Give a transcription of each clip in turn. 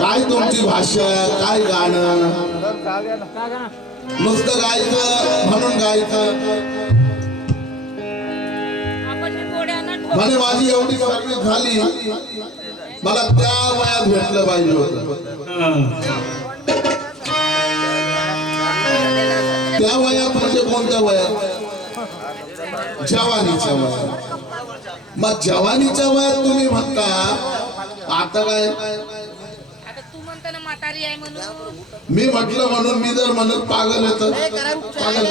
काय तुमची भाषा, काय गाणं, नुसतं गायचं म्हणून गायचं. म्हणे माझी एवढी सर्विस झाली, मला त्या वयात भेटलं पाहिजे होतं. त्या वयात म्हणजे कोणत्या वयात? जवानीच्या वयात. मग जवानीच्या वयात तुम्ही म्हणता आता काय? मी म्हटलं म्हणून, मी जर म्हणत पागल आहे तर पागल.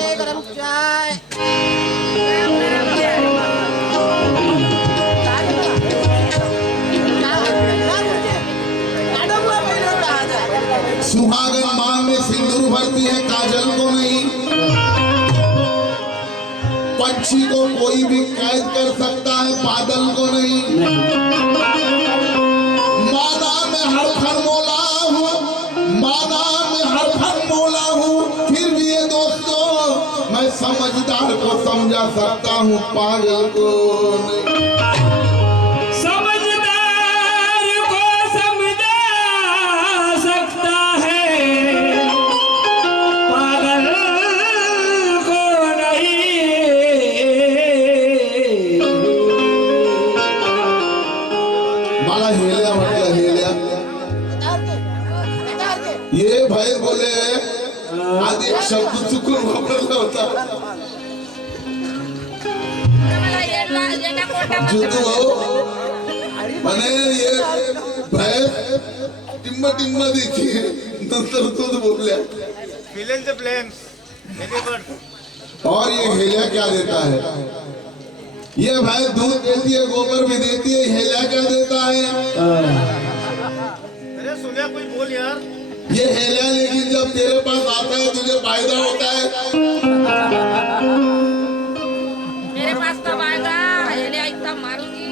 सुहागन मां में सिंदूर भरती है काजल को नहीं, पंछी को कोई भी कैद कर सकता है बादल को नहीं। माना मैं हर फन मोला हूँ, माना मैं हर फन मोला हूँ, फिर भी ये दोस्तों मैं समझदार को समझा सकता हूँ, पागल को नहीं। ये भाई बोले आधी एक शब्द चुकून वापरला होता. म्हणे ये भाई टिम्मा टिम्मा देखी, नंतर तूच बोलल्या. और ये हेलिया क्या देता है? ये भाई दूध देती है, गोबर भी देती है, हेलिया क्या देता है? अरे सुनिया कोई बोल यार. ये हेलिया लेकिन जब तेरे पास आता है तुझे फायदा होता है. मेरे पास तो फायदा हेलिया इतना मारूंगी.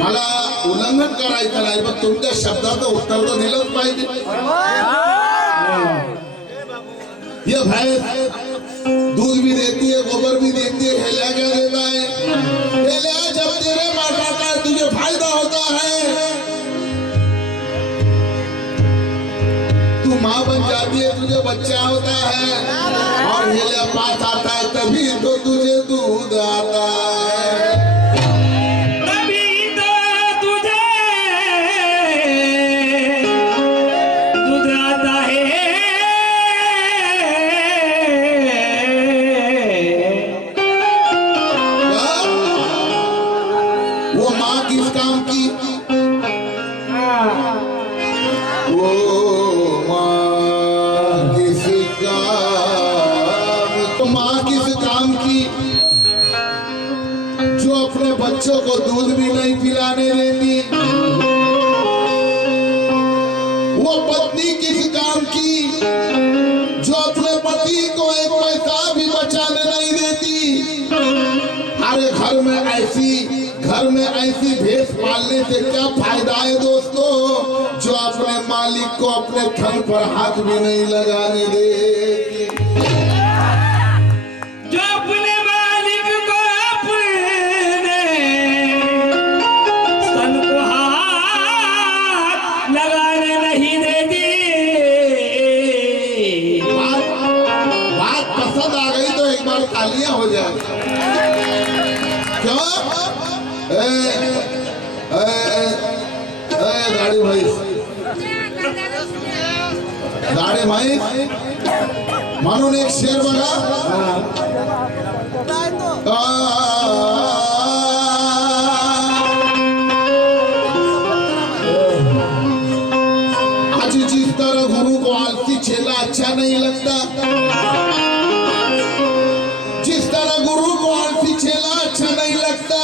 मला उल्लंघन करायचं नाही, पण तुमच्या शब्दाचं उत्तर तर दिलंच पाहिजे. ये भैंस दूध भी देती है, गोबर भी देती है, हेलिया क्या देता है? हेलिया जब तेरे पास आता है तुझे फायदा होता है. तू माँ बन जाती है, तुझे बच्चा होता है, और हेलिया पास आता है तभी तो तुझे दूध आता है. वो माँ किस काम की? वो माँ किस काम, तो माँ किस काम की जो अपने बच्चों को दूध भी नहीं पिलाने देती? वो पत्नी किस काम की जो अपने पति को एक पैसा भी बचाने नहीं देती? अरे घर में ऐसी भैंस पालने से क्या फायदा है दोस्तों, जो अपने मालिक को अपने थन पर हाथ भी नहीं लगाने दे. जो अपने मालिक को अपने स्तन को हाथ लगाने नहीं देती. बात पसंद आ गई तो एक बार तालियां हो जाए. क्यों? गाड़ी भाई, गाड़ी भाई म्हणून एक शेर बघा. आज जिस तरह गुरु को आलसी चेला अच्छा नहीं लगता, जिस तरह गुरु को आलसी चेला अच्छा नहीं लगता,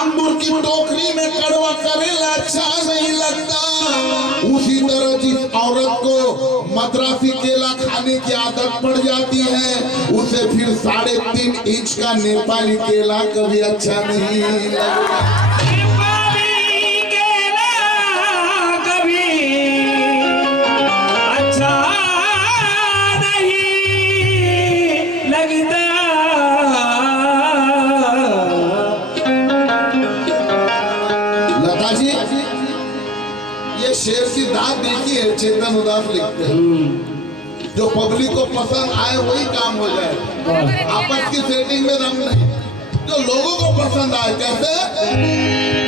अंगूर की टोकरी में कड़वा करेला अच्छा नहीं लगता, उसी तरह जिस औरत को मद्रासी केला खाने की आदत पड़ जाती है, उसे फिर 3.5 इंच का नेपाली केला कभी अच्छा नहीं लगता. शेर की दाद देखी है, चेतन उदास लिखते हैं। जो पब्लिक को पसंद आए वही काम हो जाए, आपस की सेटिंग में दम नहीं। जो लोगों को पसंद आए, कैसे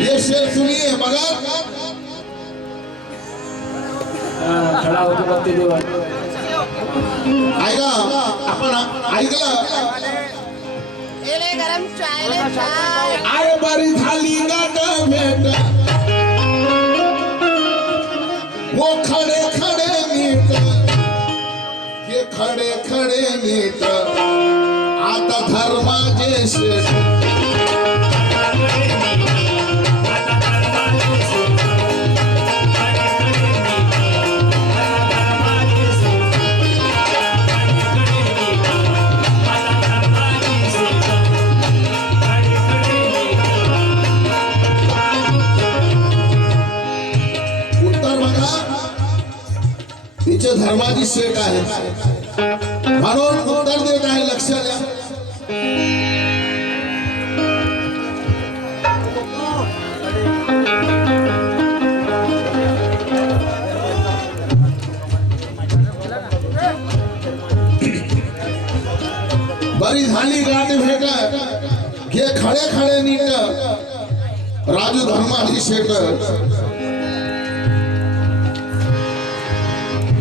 ये शेर सुनिए मगर खड़ा होतो बघते देवा ऐका आपण ऐकलं एले गरम चाय ले चाय आय बरी झाली गाठ भेट वो खडे खडे नीट हे खडे खडे नीट आता धर्माचे शेठ तिचे धर्माची शेट आहे म्हणून उत्तर देत आहे, लक्ष द्या। बरी झाली गाठ भेट घे खडे खडे नीट राजू धर्माची शेट।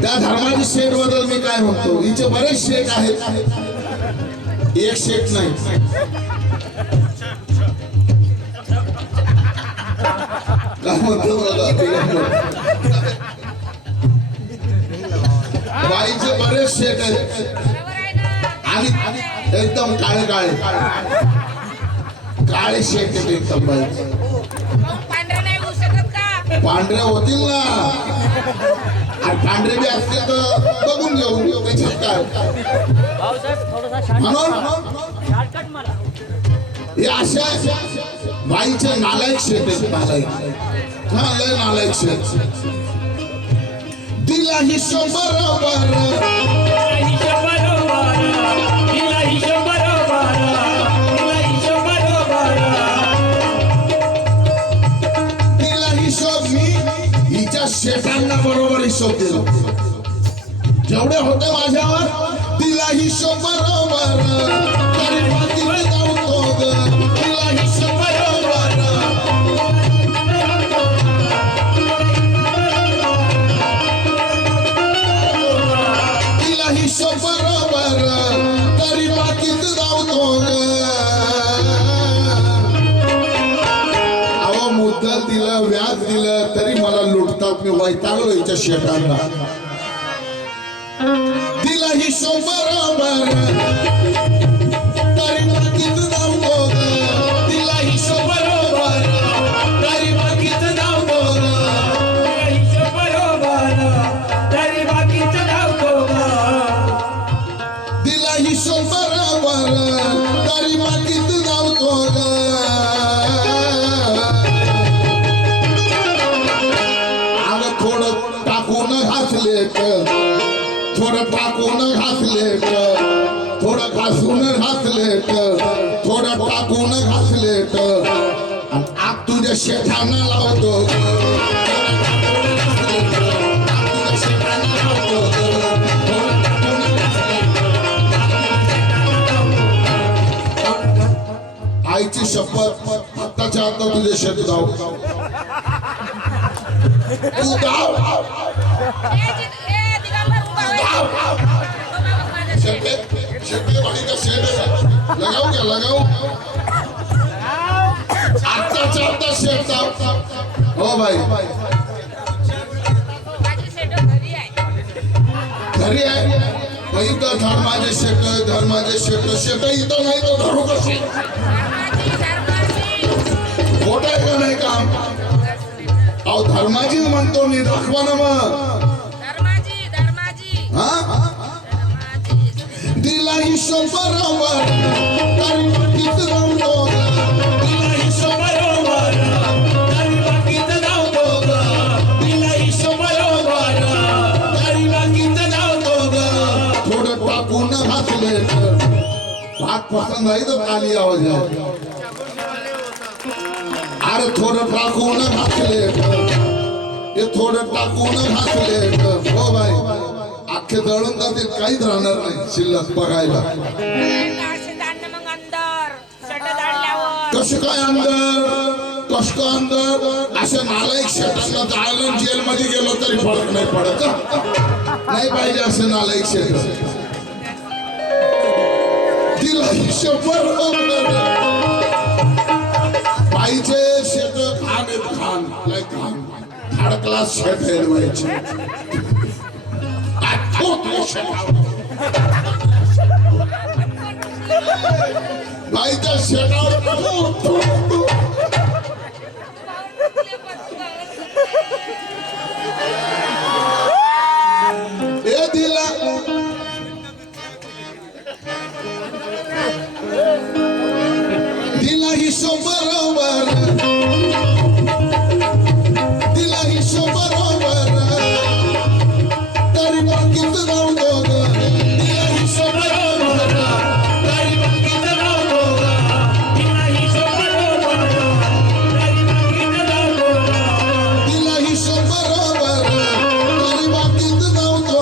त्या धर्माची शेठ बद्दल मी काय म्हणतो, हिचे बरेच शेठ आहेत, एक शेठ नाही। काय म्हणतो बाईचे बरेच शेठ आहेत आणि एकदम काळे काळे काळे शेठ आहेत एकदम बाई। पांढरे नाही होऊ शकत का? पांढऱ्या होतील ना, आणि पांढरे बी असते तर बघून घेऊ त्याच्यात काय म्हणून हे अशा बाईचे नालायक शेत आहेत, नालायक। हा लय नालायक शेत। दिला हिशो बरोबर शेतांना बरोबर हिशोब दिला, जेवढे होते माझ्यावर तिला हिशोब बरोबर, तरी बाकी जाऊ तिला हिशोब बरोबर। तिला हिशोब बरोबर तरी बाकी जाऊ अहो मुद्दल दिलं व्याज दिलं तरी मला लुटतात, मी वैतागलो हिच्या शेतांना। तिला हिशोब बरोबर तरी बाकीच जाऊ तिला हिशोब बरोबर तरी बाकीच जाऊ तिला हिशोब बरोबर तरी बाकीच जाऊ थोडं टाकून घासले थोडं घासून घासले थोडं टाकून घासले आग तुझ्या शेताना लावतो आईची शपथ आत्ताच्या आता तुझे शेत जाऊ तू गाव लगाऊ क्या लगाऊ आता शेत हो भाई घरी आहे इथं धर्माचे शेत इथं नाही तो धरू कशी खोट आहे का नाही काम अहो धर्माजी म्हणतो मी दाखवा ना मग दिला हिशोब बरोबर तरी बाकीच जाऊ दिला हिशोब बरोबर तरी बाकीच जाऊ दिला हिशोब बरोबर तरी बाकीच जाऊ थोडं टाकून घासले भात पसंद आहे तर खाली आवाज आहे अरे थोडं टाकून घासले हे थोडं टाकून घातले हो बाई अख्खे दळून जातील काहीच राहणार नाही शिल्लक बघायला असे धान्य मग अंदर शट जाळल्यावर कसं काय अंदर कस का अंदर अशा नालायक शेतांना जायला जेल मध्ये गेलो तरी फरक नाही पडत नाही पाहिजे असे नालायक शेत तिला 100 पाहिजे शेत घाण आहेत घाण लय घाण थर्ड क्लास शेत हेरवायचे बाईच्या शेतावर हे दिला दिला हिशोब बरोबर दिला हिशोब बरोबर तरी बाकीच नव्हतो दिला हिशोब बरोबर तरी बाकीच नव्हतो दिला हिशोब बरोबर तरी बाकीच नव्हतो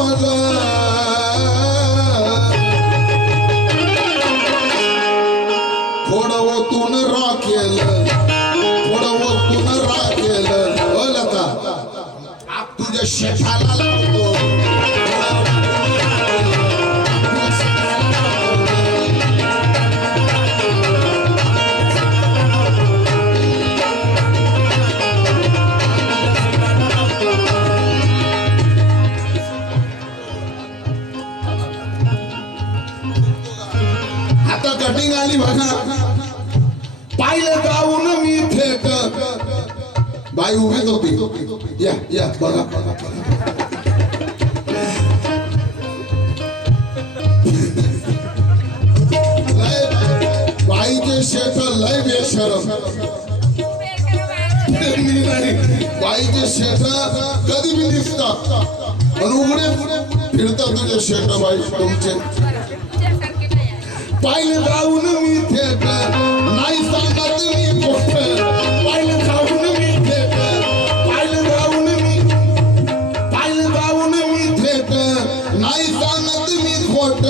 थोडं ओतून राखेल थोडं ओतून राखेल बोल का आप तुझ्या शेताला लावतो आता कटिंग आली बघा पाहिलं जाऊन मी थेट बाई उभीच होती या या बघा बाईचे शेत लय बेशरम बाईचे शेत कधी बी दिसतात पण उघडे फिरतात तुझे शेत बाई तुमचे पाहिलं जाऊन मी थेट नाही सांगत मी खोट पाहिलं जाऊन मी थेट पाहिलं जाऊन मी थेट नाही सांगत मी खोट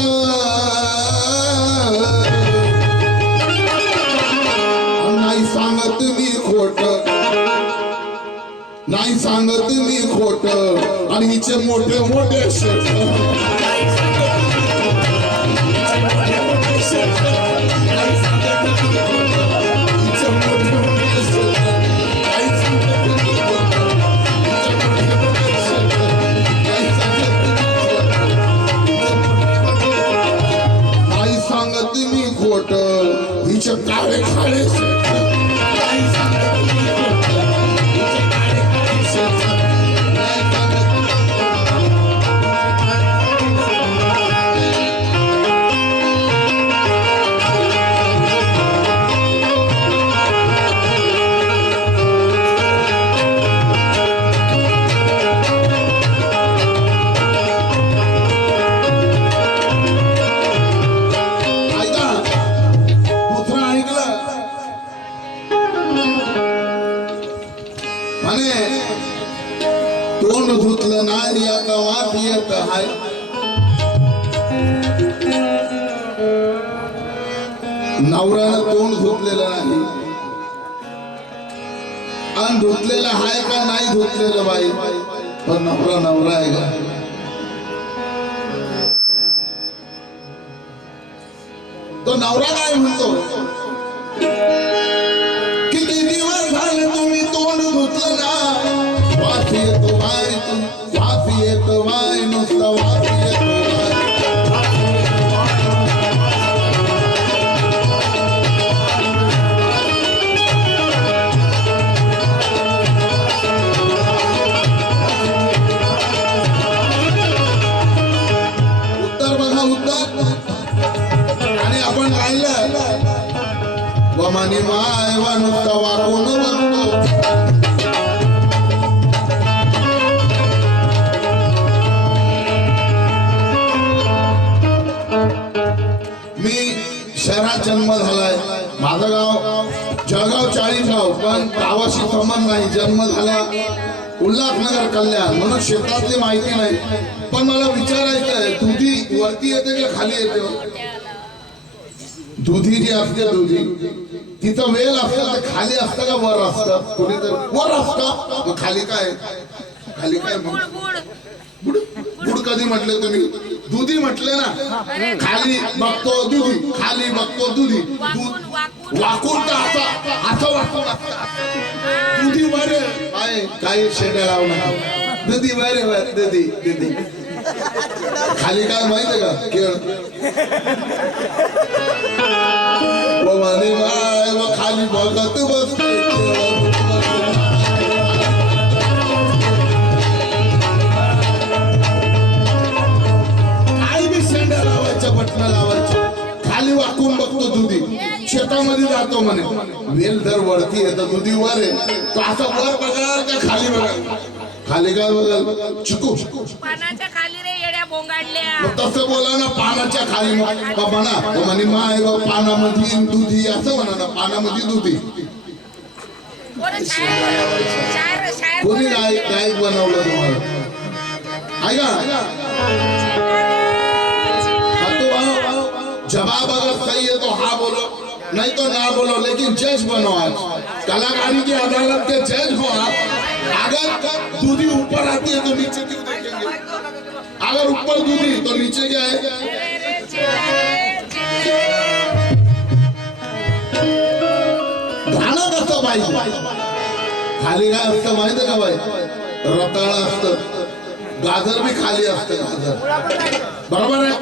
नाही सांगत मी खोट नाही सांगत मी खोट आणि हिचे मोठे मोठे शेत नाही सांगत मी खोट हिचे काळे काळे तोंड धुतलं नाही आता वाट येत हाय नवऱ्यानं तोंड धुतलेलं नाही आणि धुतलेलं हाय का नाही धुतलेलं बाई पण नवरा नवरा आहे का तो नवरा काय म्हणतो किती दिवस झाले तुम्ही तोंड धुतलं ना वाफ येतो बाय वाफ येतो बाय नुसतं वाफ येतो उत्तर बघा उत्तर आणि आपण राहिलं वमानी माय वा नुसतं वाकून बघतो शहरात जन्म झालाय माझं गाव जळगाव 40 गाव पण गावाशी संबंध नाही जन्म झाला उल्हासनगर कल्याण म्हणून शेतातली माहिती नाही, पण मला विचारायचं आहे, दुधी वरती येते की खाली येते? दुधी जी असते दुधी तिचं वेल असतं ते खाली असतं का वर असतं? कुणीतरी वर असतं, मग खाली काय? खाली काय मग? बुड बुड कधी म्हटले तुम्ही? दुधी म्हटले ना. खाली बघतो दुधी, खाली बघतो दुधी. वाकून तर असं वाकून असतं. दुधी बरे काय काय शेड्या लावणार? दुधी बरे बर दुधी दुधी. खाली काय माहितीये का? केळ. खाली बघत बसते. बटन लावायचं. खाली वाकून बघतो दुधी, शेतामध्ये जातो म्हणे. वेल जर वरती येतं दुधी वर आहे, तो असं वर बघाल का खाली बघाल? खाली काय बघाल? चिकू पानाच्या खाली रे येड्या बोंगाडल्या. तसं बोला ना, पानाच्या खाली म्हणा. म्हणे माय पानामध्ये दुधी असं म्हणा ना, पानामध्ये दुधी. कोणी गायक बनवलं तुम्हाला? ऐका जवाब अगर सही है तो हाँ बोलो, नहीं तो ना बोलो, लेकिन जज बनो। आज कलाकारी की अदालत के जज हो आप। अगर दूधी ऊपर आती है तो नीचे क्यों देखेंगे? अगर ऊपर दूधी तो नीचे क्या है? गाणं कसं पाहिजे? खाली काय असतं माहिती का बाई? रताळा असतं, गाजर भी खाली असतं. गाजर बरोबर आहे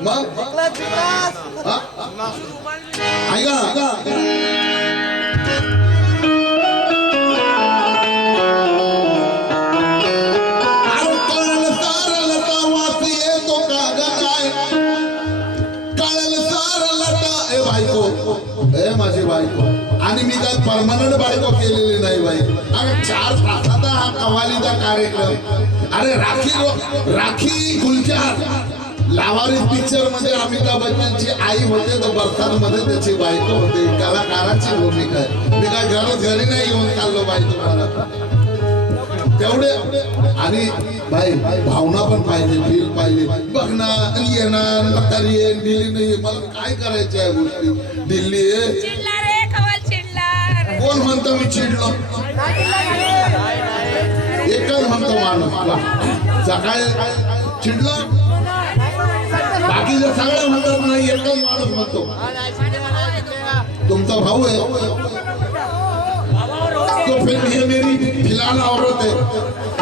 मग. ऐका माझी बायको, आणि मी काय परमनंट बायको केलेली नाही बाई. अरे 4 तासाचा हा कवालीचा कार्यक्रम. अरे राखी गुलजार लावारिस पिक्चर मध्ये अमिताभ बच्चनची आई होते, तर बरसात मध्ये त्याची बायको होते. कलाकाराची भूमिका आहे. मी काय घरी नाही घेऊन चाललो बाई तुम्हाला तेवढे. आणि बाई भावना पण पाहिजे, फील पाहिजे. बघणार येणार म्हातारी आहे, दिल्ली नाही. मला काय करायचं आहे गोष्टी? दिल्ली आहे. कोण म्हणतो मी चिडलो? एकच म्हणतो माणूस. सकाळी चिडलो, बाकीचे सगळे म्हणतात नाही, एकच माणूस म्हणतो. तुमचा भाऊ आहे तो फिर ये मेरी फिलहाल औरत है,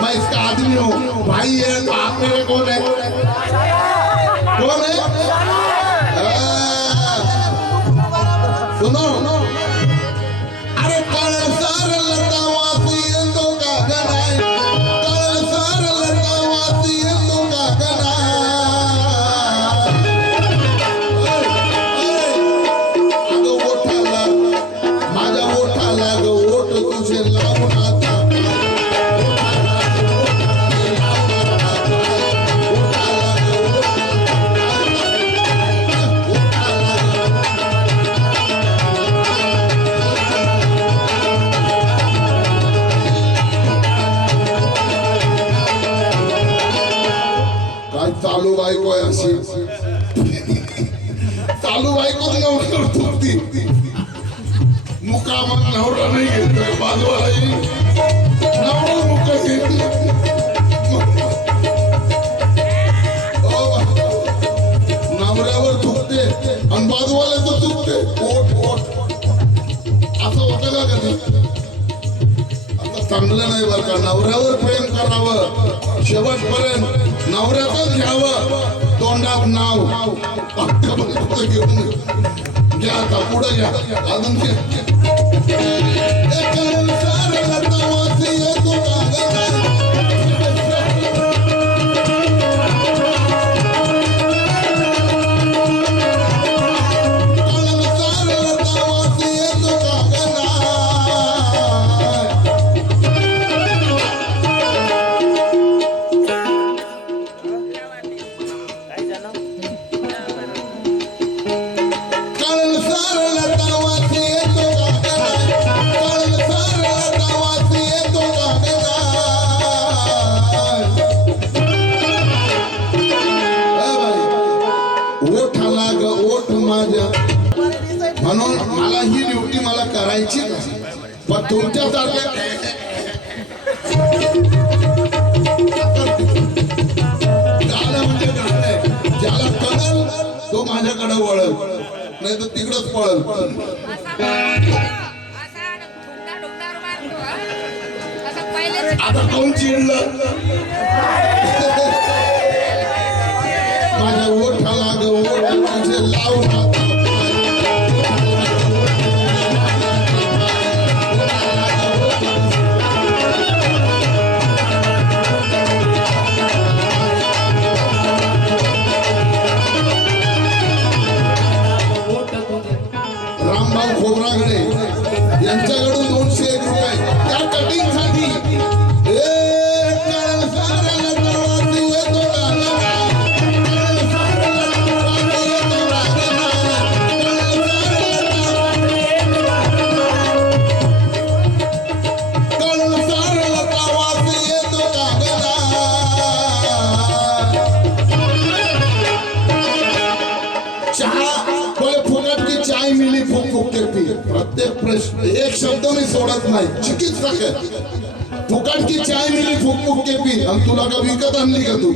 मैं इसका आदमी हूँ. भाई है तो आप मेरे कौन है? कौन है? सुनो, अरे कळसार लता वासी तो का गनाय, कळसार लता वासी तो का गनाय. अगं ओठाला, माझ्या ओठाला ग ओठ तुझे लावून आता. चालू बायको आहे अशी. चालू बायको नवरा थुकती, मुका मग नवरा नाही घेतोय, बाजूला नवरा मुका घेते. नवऱ्यावर थुकते आणि बाजूवाल्याचं थुकते. ओठ असं होतं का कधी? आता चांगलं नाही बरं का. नवऱ्यावर प्रेम करावं शेवटपर्यंत, नवऱ्यातच घ्यावं. तोंडात नाव घेऊन घ्या. आता पुढे घ्या, अजून करायची पण तुमच्यासारख्या गाणं म्हणजे गाणं आहे. ज्याला कळल तो माझ्याकडे वळल नाही तर तिकडच पळल. असा मारतो, असा ठुमका डुंगार मारतो, हा. असं पहिलेच आता कोण चिडलं माझ्या ओठाला ग ओठ तुझे लावून रामभाऊ खोबरागडे यांच्याकडून 201 रुपये त्या कटिंग साठी. प्रत्येक प्रश्न एक शब्द मी सोडत नाही. चिकित्सक आहे. फुकट की चाय मिली फुक फुक के पी. आणि तुला का विकत आणली का तू?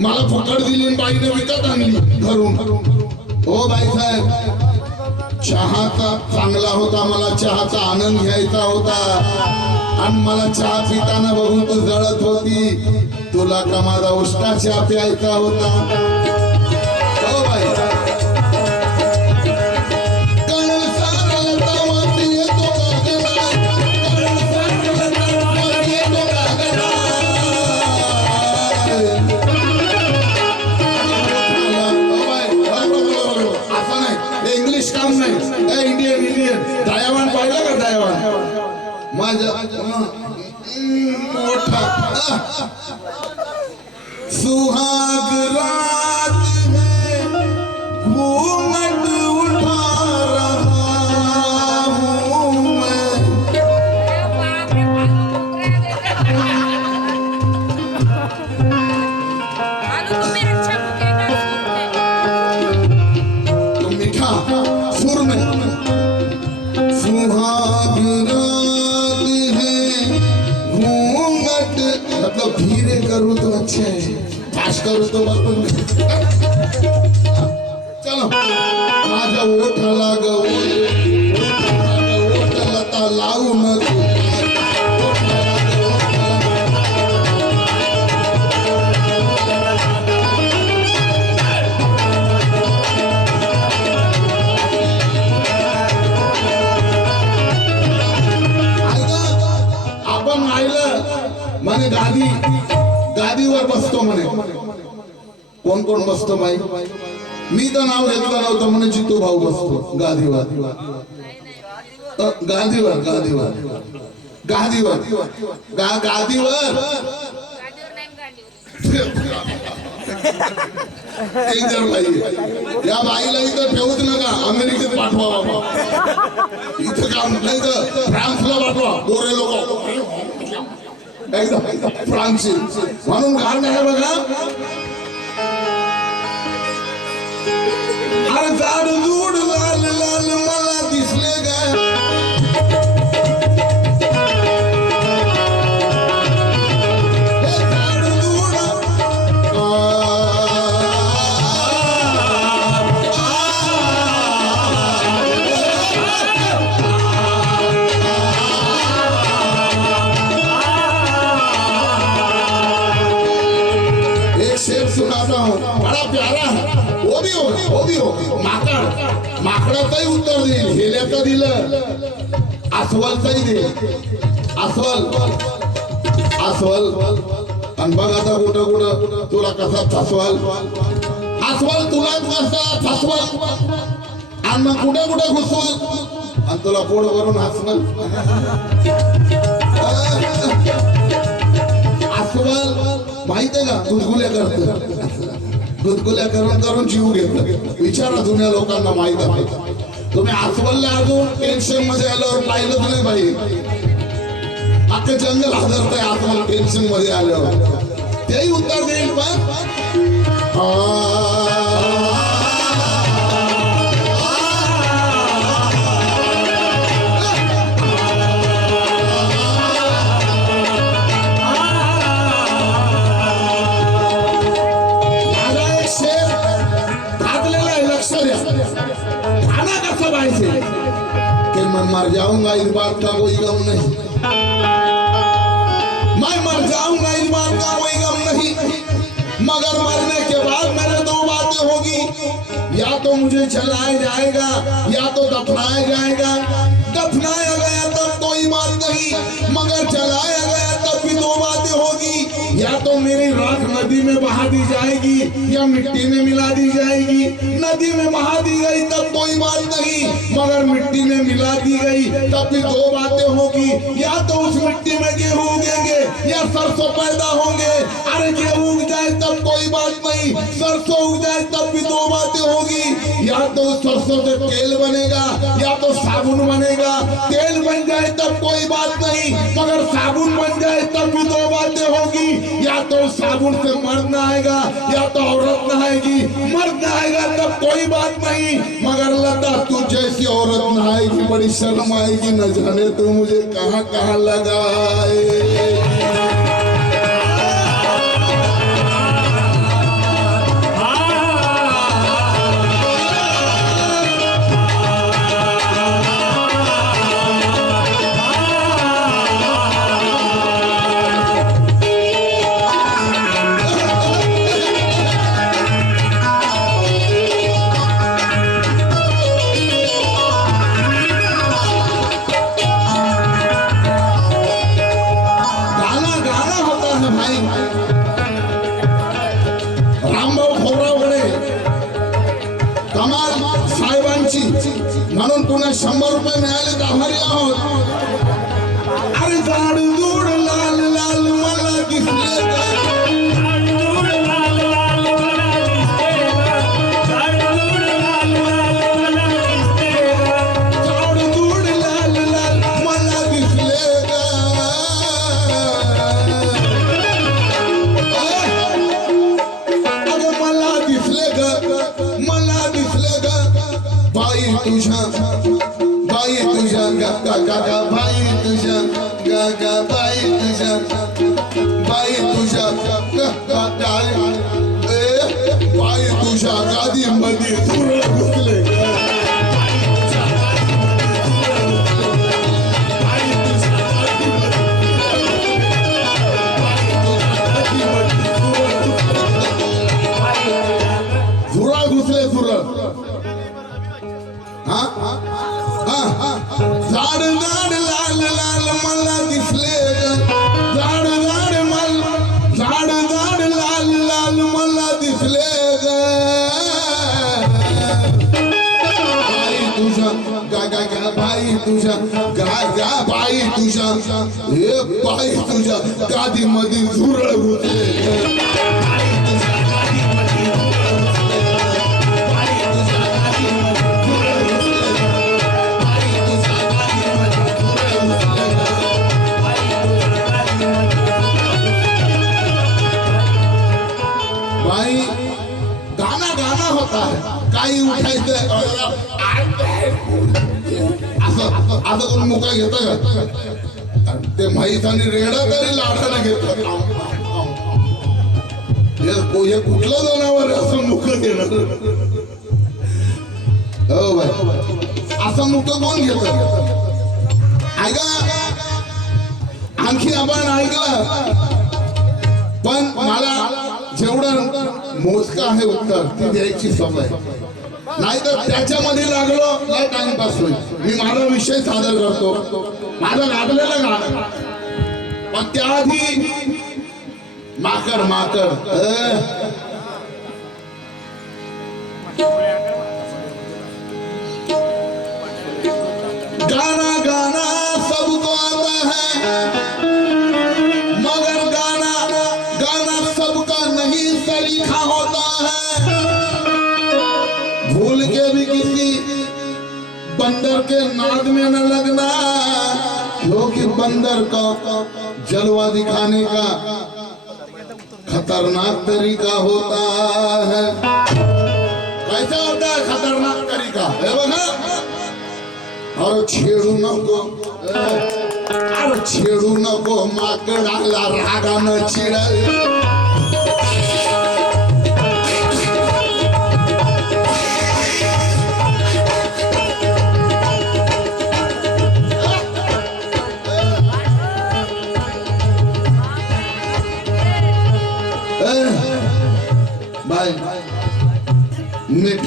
मला फुकट दिली बाईने विकत आणली घरून. हो बाईसाहेब चहाचा चांगला होता. मला चहाचा आनंद घ्यायचा होता आणि मला चहा पिताना बघून तू जळत होती. तुला का माझा उष्टा चहा प्यायचा होता. हो बाई काम नाही. इंडियन दयावान पाहिलं का? दयावान माझा मोठा सुहाग रात में घूंघट उठा रहा हूं मैं. बापरे, आलू तुम्ही अच्छा फुकेगा तो मीठा सुर में सुहाग रात है घूंघट मतलब धीरे करूँ तो अच्छा है, फास्ट करूँ तो बरोबर. चलो माझ्या ओठाला ग ओठ लता लावू नको. म्हणे गादीवर बसतो म्हणे. कोण कोण बसतो माई? मी तर नाव घेतलं नव्हतं म्हणे. जितू भाऊ बसतो गादीवर. गादीवर गादीवर गादीवर गादीवर या बाईला इथं ठेवूच नका. अमेरिकेत पाठवा बाबा. इथं काम नाही तर फ्रान्सला पाठवा. गोरे लोक एकदम फ्रान्सी म्हणून गाणं आहे बघा. अरे जाड जूड लाल लाल मला दिसले काय. सुनाता हूँ बड़ा प्यारा है. वो भी हो माकडाचाही उत्तर देईल. हेल्याचं दिलं अस्वलचाही देईल. अस्वल आणि बघ आता कुठं कुठं तुला कसा फसवाल. अस्वल तुला कसा फसवाल आणि मग कुठे कुठे घुसवाल आणि तुला पोट भरून हसवाल. अस्वल माहित आहे का? गुदगुल्या करत. गुदगुल्या करून जीव घेतलं. विचारा जुन्या लोकांना माहित आहे. तुम्ही अस्वलला अजून टेन्शन मध्ये आल्यावर पाहिलंच नाही बाई. अख्खं जंगल हादरतंय अस्वल टेन्शन मध्ये आल्यावर. तेही उत्तर देईल पण जाऊंगा इस बात का कोई गम नहीं, मैं मर जाऊंगा इस बात का कोई गम नहीं, मगर मरने के बाद मेरे दो बातें होगी, या तो मुझे जलाया जाएगा या तो दफनाया जाएगा। दफनाया गया तब कोई बात नहीं, मगर जलाया गया तब भी दो बातें होगी, या तो मेरी राख नदी में बहा दी जाएगी या मिट्टी में मिला दी जाएगी। नदी में बहा दी गई तब कोई बात नहीं, मगर मिट्टी में मिला दी गई तब भी दो बातें होगी, या तो उस मिट्टी में गेहूं उगेंगे या सरसों पैदा होंगे। अरे गेहूं उग जाए तब कोई बात नहीं, सरसों उग जाए तब भी दो बातें होगी, या तो सरसों से तेल बनेगा या तो साबुन बनेगा। तेल बन जाए तब कोई बात नहीं, मगर साबुन बन जाए तब भी दो बातें होगी, या तो साबुन से मर्द नहाएगा या तो औरत नहाएगी। मर्द नहाएगा तब कोई बात नहीं, मगर लता तू जैसी औरत नहाएगी बड़ी शर्म आएगी, न जाने तू मुझे कहाँ कहाँ लगाए। म्हणून पुन्हा 100 रुपये मिळाले तर आभारी आहोत। अरे झाड दूड लाल लाल मला दिसले गागा बाई तुझ्या गागा बाई तुझ्या बाई तुझ्या बाई तुझ्या गादी मध्ये धुरळ घुसले धुरळ घुसले धुरळ झाड झाड लाल लाल मला दिसले झाड झाड झाड झाड लाल लाल मला दिसले बाई तुझ्या गा गा बाई तुझ्या गा बाई तुझ्या हे बाई तुझ्या गादी मध्ये झुरळ घुसले काही उठायचं असं करून मुका घेता का ते म्हैस आणि रेडा तरी लाडाने घेतात हे कुठलं जनावर असं मुक घेणार हो बाई असं मुक कोण घेत ऐका आणखी आपण ऐकलं पण मला जेवढं मोजकं आहे उत्तर ती द्यायची सवय नाही तर त्याच्यामध्ये लागलो नाही टाइमपास होईल मी माझा विषय सादर करतो माझं लागलेलं गाणं पण त्याआधी माकड माकड गाना गाना सबको आता है मगर गाना गाना सबका नहीं सलीखा होता है भूल के भी किसी बंदर के नाद में न लगना क्योंकि बंदर का जलवा दिखाने का खतरनाक तरीका होता है कैसा होता है खतरनाक तरीका है बघा और छेडू नको और छेडू नको माकडाला रागानं चिडल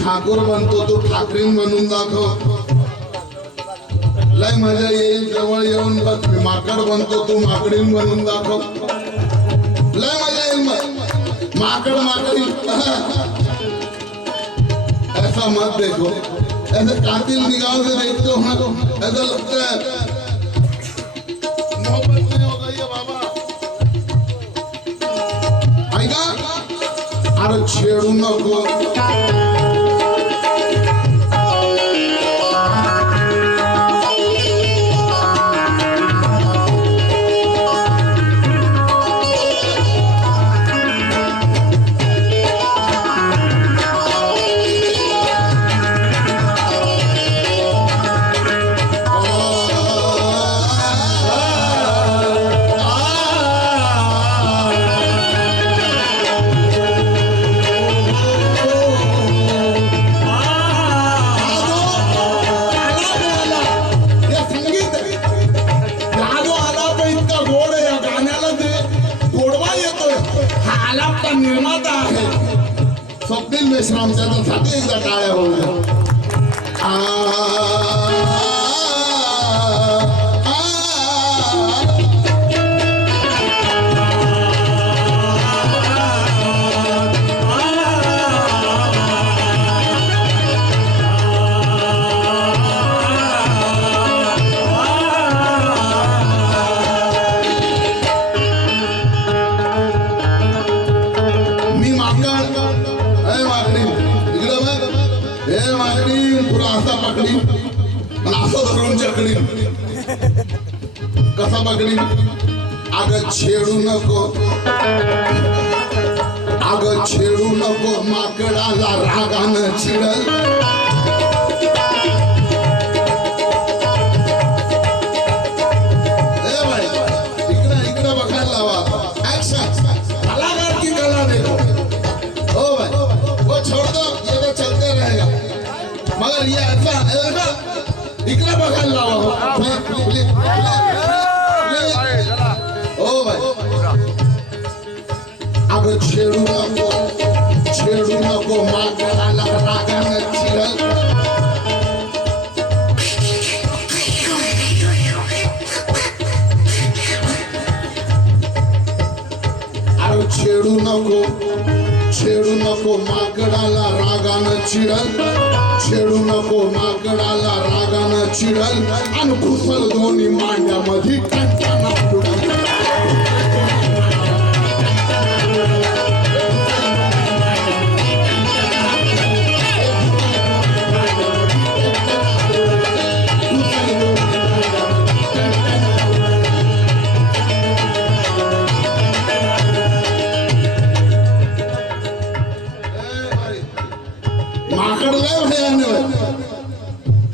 ठाकूर बनतो तू ठाकरीन बनून दाखव. लय मजा येईल जवळ येऊन बस. मी माकड बनतो तू माकडीन बनून दाखव. लय मजा येईल मग. माकड माकडी ऐसा मत देखो. ऐसे कातिल निगाहों से देखते हो ना, ऐसा लगता है मोहब्बत नहीं हो गई है बाबा. ऐका अरे छेडू नको. निर्माता आहे स्वप्नील मेश्राम साठी एकदा टाळ्या होऊ द्या. कसा पकडी. अगं छेडू नको, अगं छेडू नको माकडाला रागानं चिडल. इकडे बघायला लावा. ऍक्शन कलाकार की कला देखो. ओ भाई वो छोड़ दो, ये तो चलते रहेगा मगर ये ऐसा इकडे बघायला लावा. ओ भाई अगं छेडू नको माकडाला रागानं चिडल. अरे छेडू नको माकडाला रागानं चिडल. छेडू नको माकडाला रागानं चिडल. आणि घुसल दोन्ही मांड्यामध्ये कंटाळा उडल.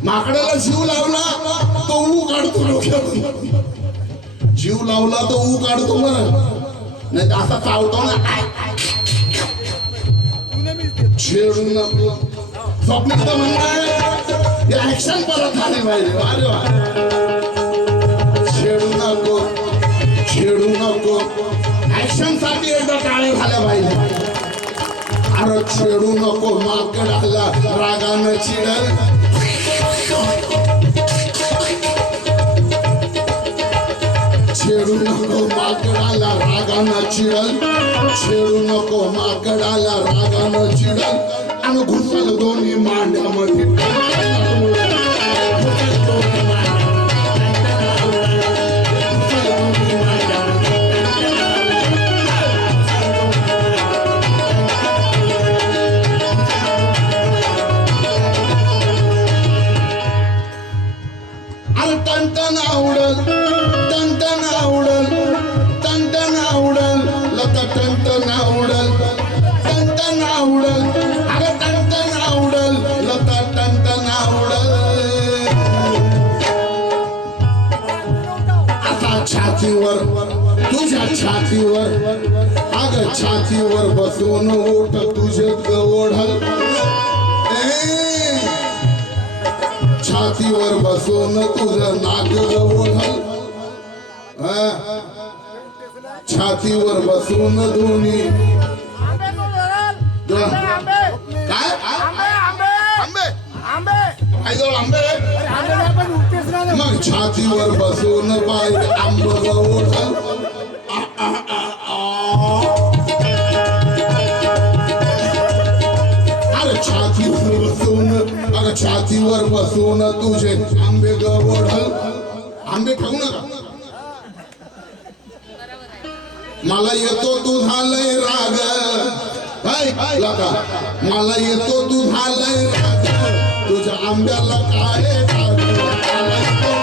माकडाला जीव लावला तो ऊ काढतो डोक्यातून. जीव लावला तो ऊ काढतो बरं, नाही तर असा चावतो ना. छेडू नको. स्वप्नाचं म्हणणं आहे ऍक्शन परत झाली पाहिजे. अरे वा. छेडू नको ऍक्शन साठी एकदा टाळे झाल्या पाहिजे. अरे छेडू नको माकडाला रागानं चिडल. छेडू नको माकडाला रागानं चिडल. छेडू नको माकडाला रागानं चिडल. आणि घुसल दोन्ही मांड्यामध्ये. टन आवडल, टन आवडल, टन आवडल. लता टन आवडल, टन आवडल. अरे टन आवडल, लता टन आवडल. आता छातीवर तुझ्या छातीवर, अगं छातीवर बसून ओठ तुझ्यात ओढल. छातीवर बसून तुझं नाक ओढल. छातीवर बसून दोन्ही काय आईजवळ आंबे मग छातीवर बसून बाई आंब ओढल अरे छातीवर बसून अरे छातीवर बसून तुझे आंबे ओढल आंबे खाऊ नका मला येतो तुझा लय राग हाय लका मला येतो तुझा लय राग तुझ्या आंब्याला काय राग मला येतो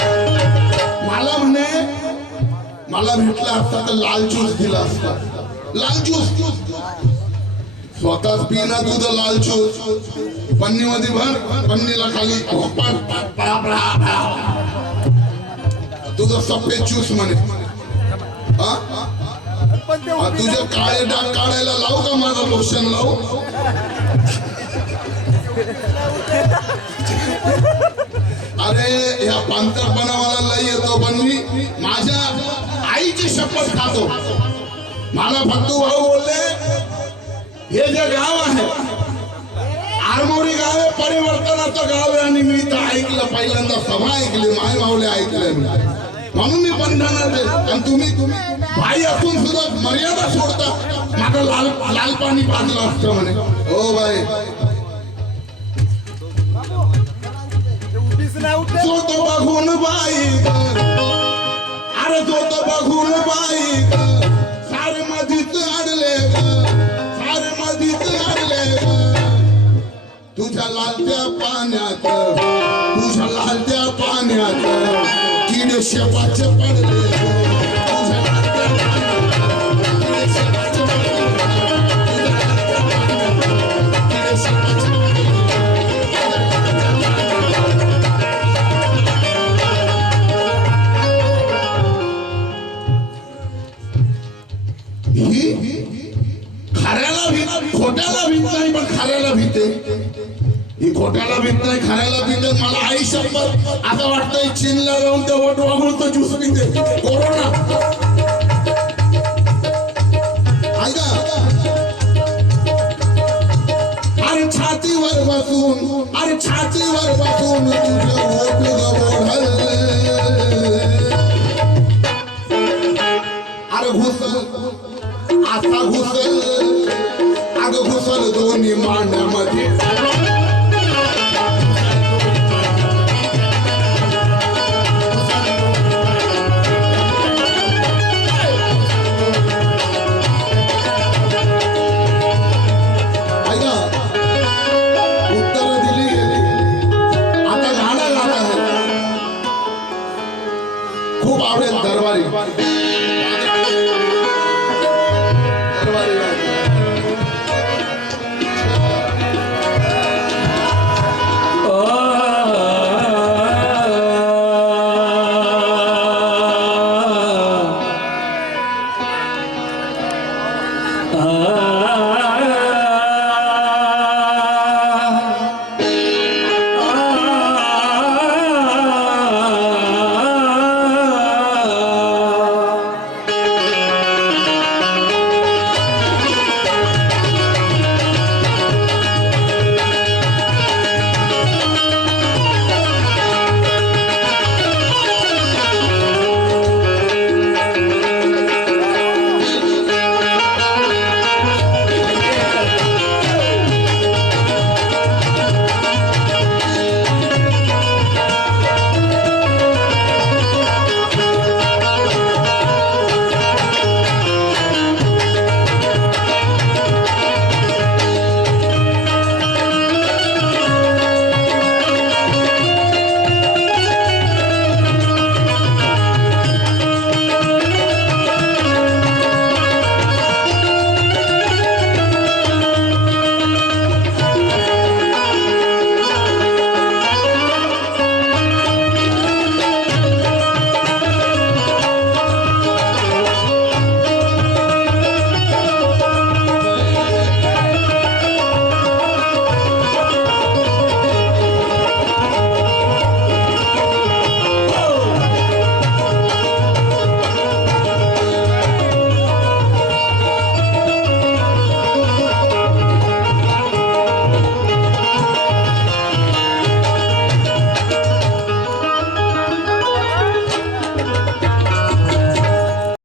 मला म्हणे मला भेटला असता तर लाल ज्यूस दिला असता लाल ज्यूस स्वतःच पिना दूध लाल ज्यूस पन्नीमध्ये भर पन्नीला खाली तुझं सफेद ज्यूस म्हणे तुझे काळे डाग काढायला लावू का माझं लोशन लावू अरे या पांतरपणा मला लय येतो पण मी माझ्या आईची शपथ खातो मला फत्तू भाऊ बोलले हे जे गाव आहे आरमोरी गाव आहे परिवर्तनाचं गाव आहे आणि मी तर ऐकलं पहिल्यांदा सभा ऐकली माय माऊले ऐकले मी म्हणून मी बंधनात आणि तुम्ही भाई असून सुद्धा मर्यादा सोडता माझं लाल पाणी पाजलं असतं म्हणे हो बाई जो तो बघून बाई अरे जो तो बघून बाई सारे मधीच अडले सारे मधीच अडले तुझ्या लालत्या पाण्यात तुझ्या लालत्या पाण्यात किडे शेपाचे पडले तुझ्या लालत्या पाण्यात किडे शेपाचे पडले किडे शेपाचे खऱ्याला भीत खोट्याला भीत नाही पण खऱ्याला भीते ही खोट्याला भीत नाही खऱ्याला भीते मला आई शपथ आता वाटतंय चीनला जाऊन ते वट वागून तो ज्यूस पिते कोरोना ऐका अरे छातीवर बसून तुझे ओठ ओढल अरे घुसल आता घुसल अग घुसल दोन्ही मांड्यामध्ये ऐका उत्तर दिली गेली आता गाणं गाणं आहे खूप आवडेल दरबारी